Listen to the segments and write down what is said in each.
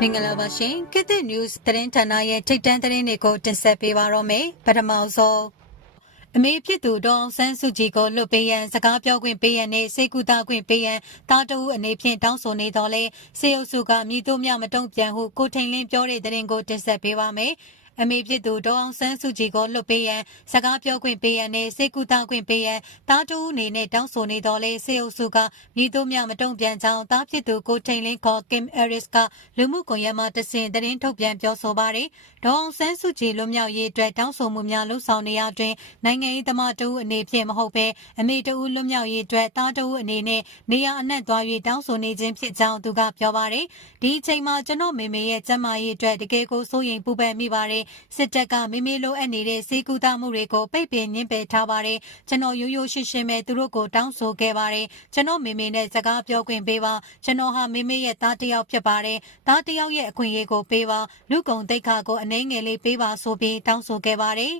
မင်္ဂလာပါရှင်ကစ်တစ် news သတင်းဌာနရဲ့ထိတ်တန့်သတင်းတွေကိုတင်ဆက်ပေးပါတော့မယ်ပထမဆုံးအမေဖြစ်သူဒေါအောင်ဆန်းစုကြည်ကိုလွတ်ပေးရန်စကားပြောခွင့်ပေးရန်နဲ့စေကူတာခွင့်ပေးရန်တာတူအနေဖြင့်တောင်းဆိုနေတော်လဲစေအုပ်စုကမြည်တို့မြမတုံ့ပြန်ဟုကိုထိန်လင်းပြောတဲ့သတင်းကိုတင်ဆက်ပေးပါမယ် အမေဖြစ်သူဒေါအောင်ဆန်းစုကြည်ကိုလွတ်ပေးရန်စကားပြောခွင့်ပေးရန်နဲ့စေကူတာခွင့်ပေးရန်တာတူအနေနဲ့တောင်းဆိုနေတော်လဲစေအုပ်စုကမြည်တို့မြမတုံ့ပြန်ကြောင်းတာဖြစ်သူကိုထိန်လင်းခေါ်ကင်အရစ်ကလူမှုကွန်ရက်မှာတစင်သတင်းထုတ်ပြန်ပြောဆိုပါတယ်ဒေါအောင်ဆန်းစုကြည်လွတ်မြောက်ရေးအတွက်တောင်းဆိုမှုများလှုံ့ဆော်နေရတွင်နိုင်ငံရေးသမားတူအနေဖြင့်မဟုတ်ဘဲအမေတူလွတ်မြောက်ရေးအတွက်တာတူအနေနဲ့နေရာအနှံ့သွား၍တောင်းဆိုနေခြင်းဖြစ်ကြောင်းသူကပြောပါတယ်ဒီအချိန်မှာကျွန်တော်မေမေရဲ့ကျန်းမာရေးအတွက်တကယ်ကိုစိုးရိမ်ပူပန်မိပါတယ်စစ်တပ်ကမေမေလိုအပ်နေတဲ့စေကူတာမှုတွေကိုပိတ်ပင်ညှင်းပယ်ထားပါတယ်ကျွန်တော်ရိုးရိုးရှင်းရှင်းပဲသူတို့ကိုတောင်းဆိုခဲ့ပါတယ်ကျွန်တော်မေမေနဲ့စကားပြောခွင့်ပေးပါကျွန်တော်ဟာမေမေရဲ့သားတစ်ယောက်ဖြစ်ပါတယ်သားတစ်ယောက်ရဲ့အခွင့်အရေးကိုပေးပါလူကုံတိတ်ခါကိုအနှဲငယ်လေးပေးပါဆိုပြီးတောင်းဆိုခဲ့ပါတယ်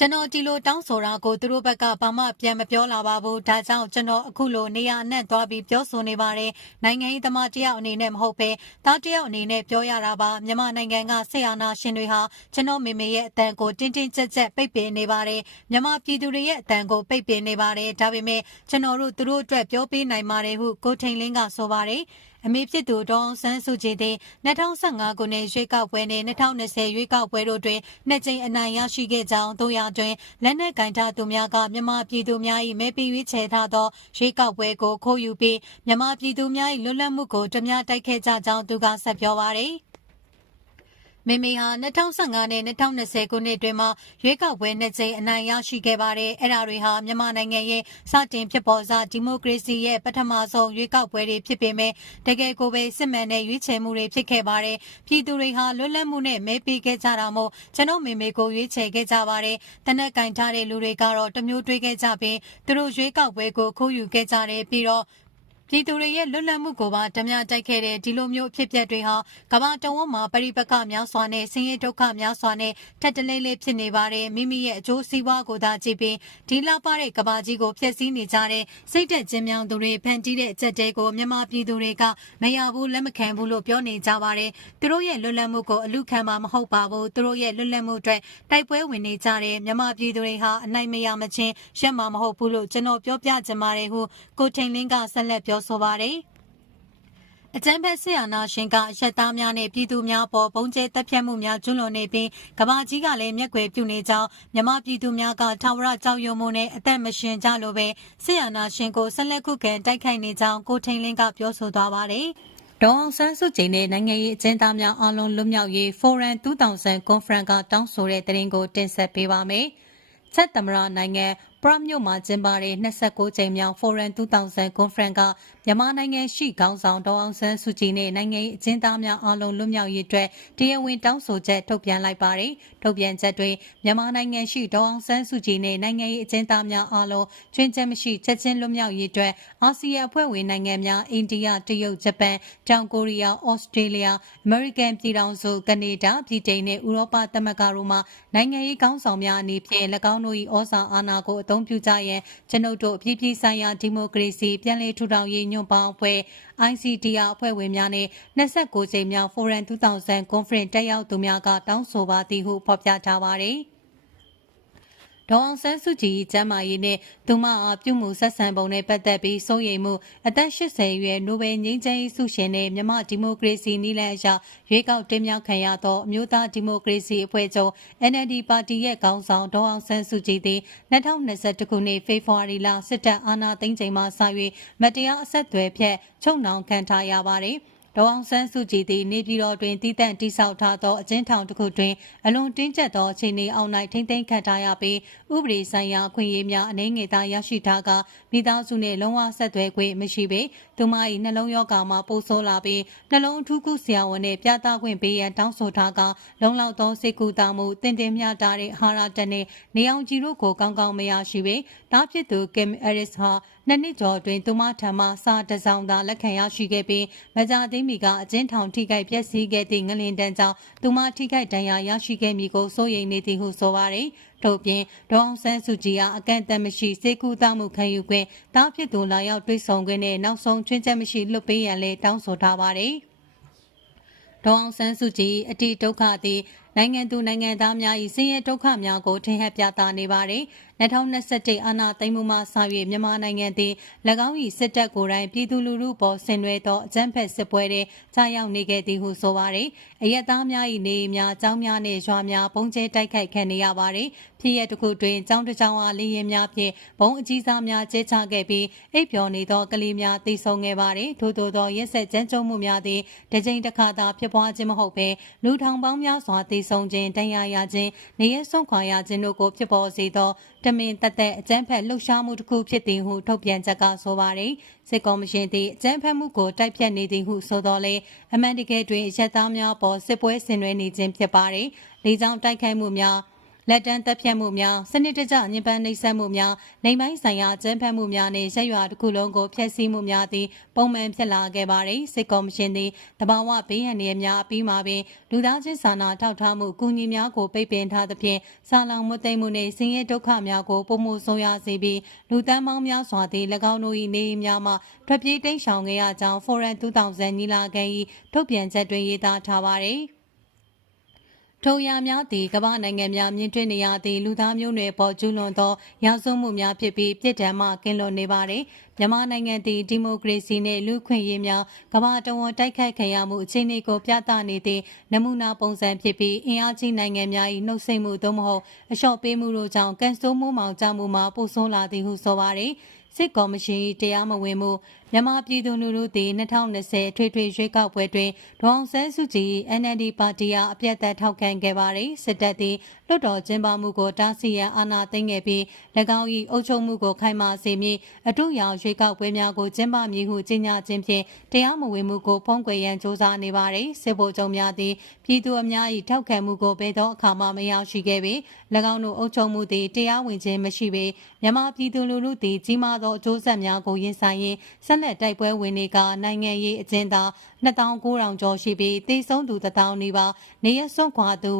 ကျွန်တော်ဒီလိုတောင်းဆိုတာကိုသူတို့ဘက်ကဘာမှပြန်မပြောလာပါဘူးဒါကြောင့်ကျွန်တော်အခုလိုနေရာအနှံ့သွားပြီးပြောဆိုနေပါတယ်နိုင်ငံရေးသမားတယောက်အနေနဲ့မဟုတ်ပဲသားတယောက်အနေနဲ့ပြောရတာပါမြန်မာနိုင်ငံကဆေးအာနာရှင်တွေဟာကျွန်တော်မေမေရဲ့အတန်ကိုတင်းတင်းကြပ်ကြပ်ပိတ်ပင်နေပါတယ်မြန်မာပြည်သူတွေရဲ့အတန်ကိုပိတ်ပင်နေပါတယ်ဒါပေမဲ့ကျွန်တော်တို့သူတို့အတွက်ပြောပေးနိုင်ပါတယ်ဟုကိုထိန်လင်းကဆိုပါတယ်အမေဖြစ်သူဒေါအောင်ဆန်းစုကြည်သည်2015ခုနှစ်ရွေးကောက်ပွဲနဲ့2020ရွေးကောက်ပွဲတို့တွင်နှစ်ကြိမ်အနိုင်ရရှိခဲ့ကြောင်းတို့ရတွင်လက်နက်ကင်ထားသူများကမြန်မာပြည်သူများ၏မဲပေးရွေးချယ်ထားသောရွေးကောက်ပွဲကိုခိုးယူပြီးမြန်မာပြည်သူများ၏လွတ်လပ်မှုကိုတမ ्या တိုက်ခဲ့ကြကြောင်းသူကဆက်ပြောပါသည် မေမေဟာ2015နဲ့2020ခုနှစ်တွင်မှရွေးကောက်ပွဲနှစ်ကြိမ်အနိုင်ရရှိခဲ့ပါတယ်။အဲ့ဒါတွေဟာမြန်မာနိုင်ငံရဲ့စတင်ဖြစ်ပေါ်စဒီမိုကရေစီရဲ့ပထမဆုံးရွေးကောက်ပွဲတွေဖြစ်ပေမဲ့တကယ်ကိုပဲစစ်မှန်တဲ့ရွေးချယ်မှုတွေဖြစ်ခဲ့ပါတယ်။ပြည်သူတွေဟာလွတ်လပ်မှုနဲ့မဲပေးခဲ့ကြတာမို့ကျွန်တော်မေမေကိုရွေးချယ်ခဲ့ကြပါတယ်။တနက်ကင်ထားတဲ့လူတွေကတော့တမျိုးတွေးခဲ့ကြပြီးသူတို့ရွေးကောက်ပွဲကိုခိုးယူခဲ့ကြတယ်ပြီးတော့ ပြည်သူတွေရဲ့လွတ်လပ်မှုကိုပါဓမြတိုက်ခဲ့တဲ့ဒီလိုမျိုးအဖြစ်အပျက်တွေဟာကမ္ဘာတဝန်းမှာပရိပက္ခများစွာနဲ့ဆင်းရဲဒုက္ခများစွာနဲ့ထက်တလဲလဲဖြစ်နေပါတယ်မိမိရဲ့အကျိုးစီးပွားကိုသာကြည့်ပြီးဒီလောက်ပါတဲ့ကမ္ဘာကြီးကိုဖျက်ဆီးနေကြတဲ့စိတ်သက်ခြင်းမြောင်သူတွေဖန်တီးတဲ့အချက်တဲကိုမြန်မာပြည်သူတွေကမရဘူးလက်မခံဘူးလို့ပြောနေကြပါတယ်သူတို့ရဲ့လွတ်လပ်မှုကိုအလူခံမှာမဟုတ်ပါဘူးသူတို့ရဲ့လွတ်လပ်မှုအတွက်တိုက်ပွဲဝင်နေကြတဲ့မြန်မာပြည်သူတွေဟာအနိုင်မရမချင်းရက်မှာမဟုတ်ဘူးလို့ကျွန်တော်ပြောပြချင်ပါတယ်ဟုကိုထိန်လင်းကဆက်လက်ပြောဆိုပါတယ်အကြမ်းဖက်ဆရာနာရှင်ကအရက်သားများနဲ့ပြည်သူများပေါ်ပုံကျဲတပ်ဖြတ်မှုများကျွလွန်နေပြီးကဘာကြီးကလည်းမျက်ွယ်ပြုနေကြောင်းမြမပြည်သူများကထာဝရကြောက်ရွံ့မှုနဲ့အသက်မရှင်ကြလို့ပဲဆရာနာရှင်ကိုဆက်လက်ခုခံတိုက်ခိုက်နေကြောင်းကိုထိန်လင်းကပြောဆိုသွားပါတယ်။ဒေါအောင်ဆန်းစုကြည်နဲ့နိုင်ငံရေးအကျဉ်းသားများအားလုံးလွတ်မြောက်ရေး Forum 2000 Conference ကတောင်းဆိုတဲ့တရင်ကိုတင်ဆက်ပေးပါမယ်။ချက်သမရနိုင်ငံ ပရမြို့မှာကျင်းပတဲ့29ကြိမ်မြောက် Forum 2000 Conference ကမြန်မာနိုင်ငံရှိခေါင်းဆောင်ဒေါအောင်ဆန်းစုကြည်နဲ့နိုင်ငံရေးအကျဉ်းသားများအားလုံးလွတ်မြောက်ရေးအတွက်တရားဝင်တောင်းဆိုချက်ထုတ်ပြန်လိုက်ပါတယ်။ထုတ်ပြန်ချက်တွင်မြန်မာနိုင်ငံရှိဒေါအောင်ဆန်းစုကြည်နဲ့နိုင်ငံရေးအကျဉ်းသားများအားလုံးကျွင်းချက်မရှိချက်ချင်းလွတ်မြောက်ရေးအတွက်အာဆီယံအဖွဲ့ဝင်နိုင်ငံများအိန္ဒိယတရုတ်ဂျပန်တောင်ကိုရီးယားဩစတြေးလျအမေရိကန်ပြည်ထောင်စုကနေဒါပြည်တိန်နဲ့ဥရောပသမဂ္ဂတို့မှနိုင်ငံရေးခေါင်းဆောင်များအနေဖြင့်၎င်းတို့၏ဩဇာအာဏာကိုအသုံးပြုကြရန်ကျွန်ုပ်တို့အပြည့်ပြည့်ဆိုင်ရာဒီမိုကရေစီပြန်လည်ထူထောင်ရေးညွန့်ပေါင်းအဖွဲ့ ICDR အဖွဲ့ဝင်များနဲ့29ကြိမ်မြောက် Forum 2000 Conference တက်ရောက်သူများကတောင်းဆိုပါသည်ဟုဖော်ပြထားပါတယ်။ ဒေါအောင်ဆန်းစုကြည်ကျမ်းမာရေးနဲ့သူမအားပြုမှုဆက်ဆံပုံနဲ့ပတ်သက်ပြီးစိုးရိမ်မှုအသက်80အရွယ်နိုဘယ်ငြိမ်းချမ်းရေးဆုရှင်နဲ့မြမဒီမိုကရေစီနည်းလမ်းအရရွေးကောက်တင်မြှောက်ခံရသောအမျိုးသားဒီမိုကရေစီအဖွဲ့ချုပ် NLD ပါတီရဲ့ခေါင်းဆောင်ဒေါအောင်ဆန်းစုကြည်သည်2021ခုနှစ်ဖေဖော်ဝါရီလစစ်တပ်အာဏာသိမ်းချိန်မှစ၍မတရားအဆက်အသွယ်ဖြင့်ချုပ်နှောင်ခံထားရပါတယ်။ ဒေါအောင်ဆန်းစုကြည်သည်နေပြည်တော်တွင်တည်တံ့တိဆောက်ထားသောအကျဉ်းထောင်တစ်ခုတွင်အလွန်တင်းကျပ်သောအခြေအနေအောက်၌ထိမ့်သိမ်းခံထားရပြီးဥပဒေဆိုင်ရာအခွင့်အရေးများအနေငယ်သာရရှိထားကမိသားစုနှင့်လုံးဝဆက်သွယ်ခွင့်မရှိပေသူမ၏နှလုံးရောဂါမှပိုဆိုးလာပြီးနှလုံးအထူးကုဆရာဝန်နှင့်ပြသခွင့်ပေးရန်တောင်းဆိုထားကလုံလောက်သောစိတ်ကူတာမှုတင်တင်မျှတာတဲ့အာဟာရတက်နှင့်နေအောင်ကြီးတို့ကိုကောင်းကောင်းမရရှိပေတားဖြစ်သူကင်အရစ်ဟာနှစ်နှစ်ကျော်အတွင်းသူမထံမှစာတစောင်းသာလက်ခံရရှိခဲ့ပြီးမကြာသေးမီကအကျဉ်းထောင်ထိခိုက်ပျက်စီးခဲ့သည့်ငလင်တန်းကြောင့်သူမထိခိုက်ဒဏ်ရာရရှိခဲ့မည်ကိုစိုးရိမ်နေသည်ဟုဆိုပါရယ်ထို့ပြင်ဒေါအောင်ဆန်းစုကြည်အားအကန့်အသတ်မရှိစေကူတာမှုခံယူခွင့်တားဖြစ်သူလာရောက်တွေ့ဆုံခွင့်နဲ့နောက်ဆုံးချွင်းချက်မရှိလွတ်ပေးရန်လည်းတောင်းဆိုထားပါတယ်။ဒေါအောင်ဆန်းစုကြည်အတိဒုက္ခသည် နိုင်ငံသူနိုင်ငံသားများ၏ဆင်းရဲဒုက္ခများကိုထင်ဟပ်ပြသနေပါတယ်။2021အာဏာသိမ်းမှုမှစ၍မြန်မာနိုင်ငံသည်၎င်း၏စစ်တပ်ကိုယ်တိုင်ပြည်သူလူထုပေါ်ဆင်နွှဲသောအကြမ်းဖက်စစ်ပွဲတွင်ကြာရောက်နေခဲ့သည်ဟုဆိုပါတယ်။အရက်သားများ၏နေအိမ်များ၊ကျောင်းများနှင့်ရွာများပုံကျဲတိုက်ခိုက်ခံနေရပါတယ်။ဖြစ်ရပ်တစ်ခုတွင်ကျောင်းတစ်ကျောင်းအားလေရင်များဖြင့်ဘုံအကြီးစားများကျဲချခဲ့ပြီးအိပ်ပျော်နေသောကလေးများတိဆုံခဲ့ပါတယ်။ထို့သောသောရက်ဆက်ကြမ်းကြုတ်မှုများသည်တစ်ကြိမ်တစ်ခါသာဖြစ်ပွားခြင်းမဟုတ်ဘဲလူထောင်ပေါင်းများစွာတိဆုံခြင်း၊တရားရခြင်း၊နေရဆုံးခွာရခြင်းတို့ကိုဖြစ်ပေါ်စေသောတမင်တက်တဲ့အကြမ်းဖက်လှုပ်ရှားမှုတစ်ခုဖြစ်သည်ဟုထုတ်ပြန်ချက်ကဆိုပါတယ်။စစ်ကော်မရှင်သည်အကြမ်းဖက်မှုကိုတိုက်ဖြတ်နေသည်ဟုဆိုတော်လဲအမှန်တကယ်တွင်ရက်သားများပေါ်စစ်ပွဲဆင်နွှဲနေခြင်းဖြစ်ပါတယ်။လေကြောင်းတိုက်ခိုက်မှုများ လက်တန်းတက်ဖြတ်မှုများစနစ်တကျညှဉ်းပန်းနှိပ်စက်မှုများနေပိုင်းဆိုင်ရာကျန်းဖက်မှုများနှင့်ရက်ရွာတစ်ခုလုံးကိုဖျက်ဆီးမှုများသည်ပုံမှန်ဖြစ်လာခဲ့ပါသည်စစ်ကော်မရှင်သည်တဘာဝဘေးရန်တွေများအပြီးမှာပင်လူသားချင်းစာနာထောက်ထားမှုကူညီများကိုပိတ်ပင်ထားသဖြင့်စာလောင်မသိမ်းမှုနှင့်ဆင်းရဲဒုက္ခများကိုပုံမှုဆုံးရစေပြီးလူတန်းမောင်းများစွာသည်၎င်းတို့၏နေအိမ်များမှထွက်ပြေးတိမ်းရှောင်ခဲ့ရကြောင်း Foreign 2000ညီလာခံ၏ထုတ်ပြန်ချက်တွင်ရေးသားထားပါသည် ထိုရာများသည်ကမ္ဘာနိုင်ငံများမြင့်တွင်နေရသည့်လူသားမျိုးနွယ်ပေါ်ကျူးလွန်သောရာဇဝမှုများဖြစ်ပြီးပြစ်ဒဏ်မှကင်းလွတ်နေပါသည်မြန်မာနိုင်ငံသည်ဒီမိုကရေစီနှင့်လူ့ခွင့်ရေးများကမ္ဘာတဝန်တိုက်ခိုက်ခံရမှုအခြေအနေကိုပြသနေသည့်နမူနာပုံစံဖြစ်ပြီးအင်အားကြီးနိုင်ငံများ၏နှုတ်ဆက်မှုသို့မဟုတ်အလျှော့ပေးမှုတို့ကြောင့်ကန်ဆိုးမှုမှောင်ကြမှုမှာပိုဆိုးလာသည်ဟုဆိုပါသည် စစ်ကော်မရှင်တရားမဝင်မှုမြန်မာပြည်သူလူထုသည်2020ထွေထွေရွေးကောက်ပွဲတွင်ဒေါအောင်ဆန်းစုကြည် NLD ပါတီအားအပြတ်သက်ထောက်ခံခဲ့ပါသည်စစ်တပ်သည် လွှတ်တော်ကျင်းပမှုကိုတားဆီးရန်အာဏာသိမ်းခဲ့ပြီး၎င်း၏အုပ်ချုပ်မှုကိုခိုင်မာစေမည်အထူးရောင်ရွေးကောက်ပွဲများကိုကျင်းပမည်ဟုကြေညာခြင်းဖြင့်တရားမဝင်မှုကိုဖုံးကွယ်ရန်စ조사နေပါသည်စစ်ဗိုလ်ချုပ်များသည်ပြည်သူအများ၏ထောက်ခံမှုကိုဘယ်သောအခါမှမရရှိခဲ့ပြီး၎င်းတို့အုပ်ချုပ်မှုသည်တရားဝင်ခြင်းမရှိပေမြန်မာပြည်သူလူထုသည်ကြီးမားသောအကျိုးဆက်များကိုရင်ဆိုင်ရင်းဆက်လက်တိုက်ပွဲဝင်တွေကနိုင်ငံရေးအကျဉ်းသား2900ကျော်ရှိပြီးတိတ်ဆုံးသူ1000နီးပါးနေရစွန့်ခွာသူ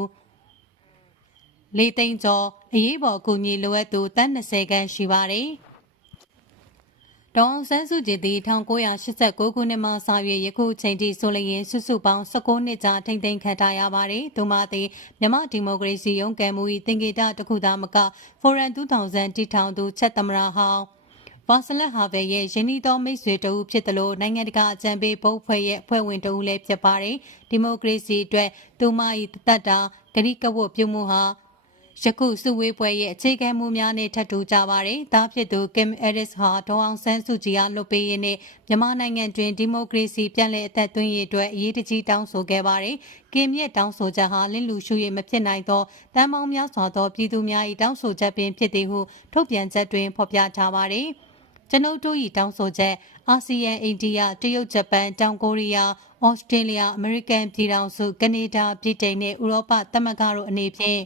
လေးသိန်းကျော်အရေးပေါ်အကူအညီလိုအပ်သူတန်း20ခန်းရှိပါတယ်။ဒေါအောင်ဆန်းစုကြည်သည်1989ခုနှစ်မှစ၍ယခုချိန်ထိဆိုလျင်စုစုပေါင်း19နှစ်ကြာထိမ့်သိမ်းခံထားရပါတယ်။သူမသည်မြမဒီမိုကရေစီရုံးကံမှု၏တင်ကေတတစ်ခုသာမက Forum 2000တီထောင်သူချက်သမရဟောင်းဘာဆလက်ဟာဗယ်ရဲ့ယင်းဤသောမိတ်ဆွေတဦးဖြစ်တယ်လို့နိုင်ငံတကာအကြံပေးဘုတ်ဖွဲ့ရဲ့အဖွဲ့ဝင်တဦးလည်းဖြစ်ပါတယ်။ဒီမိုကရေစီအတွက်သူမ၏တသက်တာဂရိကဝတ်ပြုမှုဟာ ယခုစုဝေးပွဲရဲ့အခြေခံမှုများနဲ့ထပ်တူကြပါတယ်။ဒါဖြစ်သူ Kim Harris ဟာဒေါအောင်ဆန်းစုကြည်အားလွတ်ပေးရင်းနဲ့မြန်မာနိုင်ငံတွင်ဒီမိုကရေစီပြန်လည်အသက်သွင်းရေးအတွက်အရေးတကြီးတောင်းဆိုခဲ့ပါတယ်။ Kim ရဲ့တောင်းဆိုချက်ဟာလင်းလူရှုရမဖြစ်နိုင်သောတန်ပေါင်းများစွာသောပြည်သူများ၏တောင်းဆိုချက်ပင်ဖြစ်သည်ဟုထုတ်ပြန်ချက်တွင်ဖော်ပြထားပါတယ်။ကျွန်ုပ်တို့၏တောင်းဆိုချက်အာဆီယံအိန္ဒိယတရုတ်ဂျပန်တောင်ကိုရီးယားဩစတြေးလျအမေရိကန်ပြည်ထောင်စုကနေဒါပြည်တိန်နှင့်ဥရောပသမဂ္ဂတို့အနေဖြင့်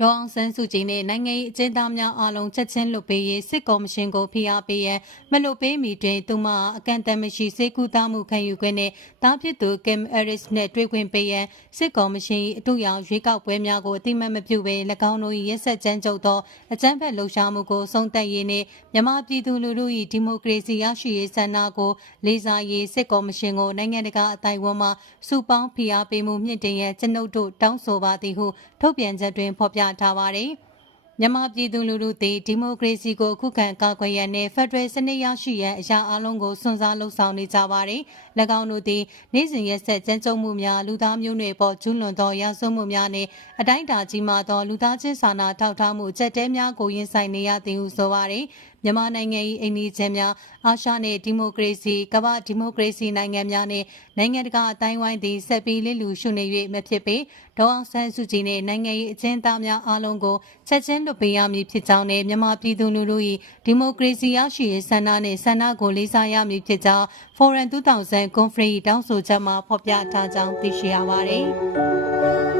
ဒေါအောင်ဆန်းစုကြည်နဲ့နိုင်ငံရေးအကျဉ်းသားများအားလုံးချက်ချင်းလွတ်ပေးရေးစစ်ကော်မရှင်ကိုဖိအားပေးရန်မလွတ်ပေးမီတွင်သူမအကန့်အသတ်မရှိစေကူတာမှုခံယူခွင့်နဲ့တားဖြစ်သူကင်အရစ်နဲ့တွေ့ခွင့်ပေးရန်စစ်ကော်မရှင်၏အထူးရောင်ရွေးကောက်ပွဲများကိုအတိမတ်မပြုဘဲ၎င်းတို့၏ရက်ဆက်ကြမ်းကြုတ်သောအကြမ်းဖက်လှုပ်ရှားမှုကိုဆုံးသက်ရေးနှင့်မြန်မာပြည်သူလူထု၏ဒီမိုကရေစီရရှိရေးဆန္ဒကိုလေးစားရေးစစ်ကော်မရှင်ကိုနိုင်ငံတကာအတိုင်းအဝန်မှစုပေါင်းဖိအားပေးမှုမြင့်တင်ရန်ကျွန်ုပ်တို့တောင်းဆိုပါသည်ဟုထုတ်ပြန်ချက်တွင်ဖော်ပြထားပါတယ်။မြန်မာပြည်သူလူထုသည်ဒီမိုကရေစီကိုခုခံကာကွယ်ရန်နှင့်ဖက်ဒရယ်စနစ်ရရှိရန်အရာအလုံးကိုစွန့်စားလှုံ့ဆော်နေကြပါသည်။၎င်းတို့သည်နေ့စဉ်ရက်ဆက်ကြမ်းကြုတ်မှုများလူသားမျိုးနွယ်ပေါ်ကျူးလွန်သောရာဇဝမှုများနှင့်အတိုင်းအတာကြီးမားသောလူသားချင်းစာနာထောက်ထားမှုအကျက်တဲများကိုရင်ဆိုင်နေရသည်ဟုဆိုပါသည်။ မြန်မာနိုင်ငံ၏အိန္ဒိချင်းများအာရှနှင့်ဒီမိုကရေစီကမ္ဘာဒီမိုကရေစီနိုင်ငံများနှင့်နိုင်ငံတကာအတိုင်းဝိုင်းသည်ဆက်ပြီးလစ်လူရှုနေ၍မဖြစ်ပေဒေါအောင်ဆန်းစုကြည်နှင့်နိုင်ငံ၏အကျဉ်းသားများအားလုံးကိုချက်ချင်းလွတ်ပေးရမည်ဖြစ်ကြောင်းနှင့်မြန်မာပြည်သူလူထု၏ဒီမိုကရေစီရရှိရေးဆန္ဒနှင့်ဆန္ဒကိုလေးစားရမည်ဖြစ်ကြောင်း Forum 2000 Conference တောင်းဆိုချက်မှာဖော်ပြထားကြောင်းသိရှိရပါသည်